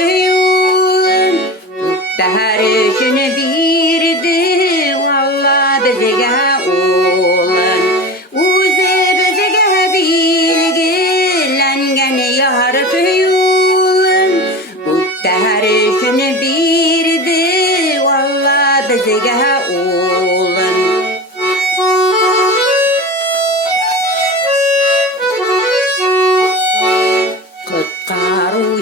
yolun. Her işini birdi valla bizge olun. Uzi bizge bilgilengen yarısı yolun. Her işini birdi valla bizge olun.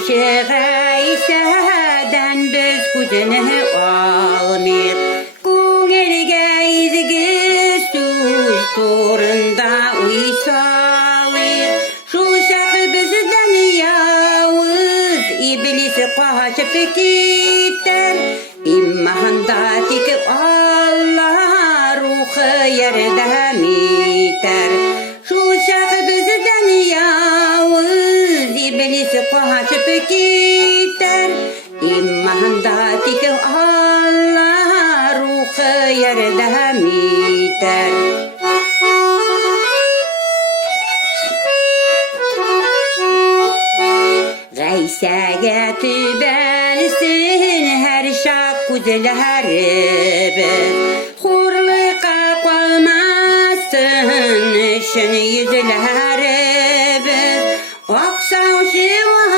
Şeğaysadan biz kuzene almir. Kungelge izgiz tuz torunda uysalir. Şu şakı bizden yavuz iblisi kaçıp gider. İmmahanda tikip Allah ruhu yerde miter. Şu şakı bizden yavuz iblisi kaçıp gider. İmmahanda tikip Allah ruhu yerde miter. Gaysaga tübensin her şak güzellerimiz. Hurlıqa kalmasın işin yüzlerimiz. Oksavşı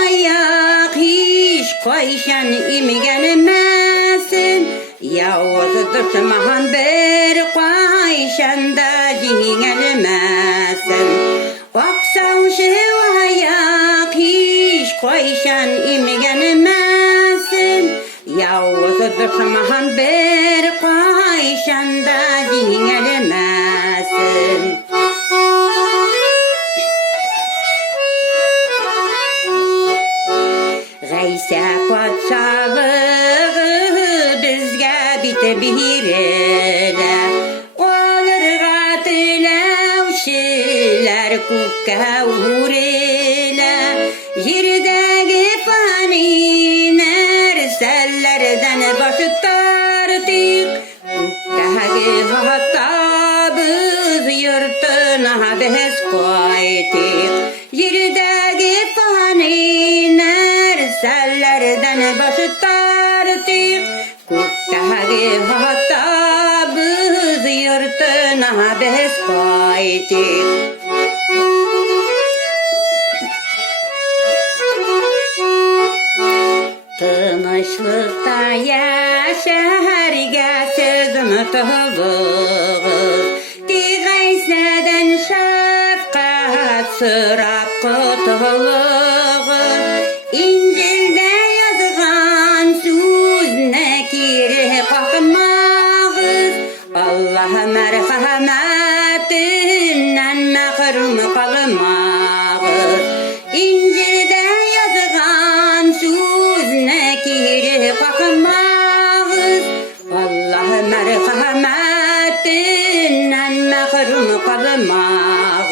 ayak hiç koyşan imgenmesin. Yavuz tutmahan bir koyşan da dingelmesin. Oksavşı ayak hiç koyşan imgenmesin. Yavuz tutmahan bir koyşan da dingelmesin. Gaysa patsalığı bizge bitebirele. Olurga tülevşiler kukka uğrele. Yerdegi fani nersellerden başı tartık. Kukkagi hatta biz yurtuna biz koytuk. Yerdegi fani nersellerden başı tartık. Kukkagi hatta biz yurtuna biz koytuk. Tınışlıkta yaşarga sözümü tığız. Diğaysneden şafkat sırap kutuluğuz. İncil'de yazılan sözüne kiri kalkmağız. Allah mərhəmətindən мәхрүм kalmağız. İncil'de yazılan sözüne kiri kalkmağız. Allah mərhəmətindən мәхрүм kalmağız.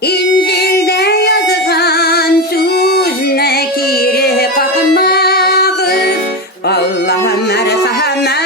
İncil'de yazılan sözüne kiri kalkmağız. Allah mərhəmət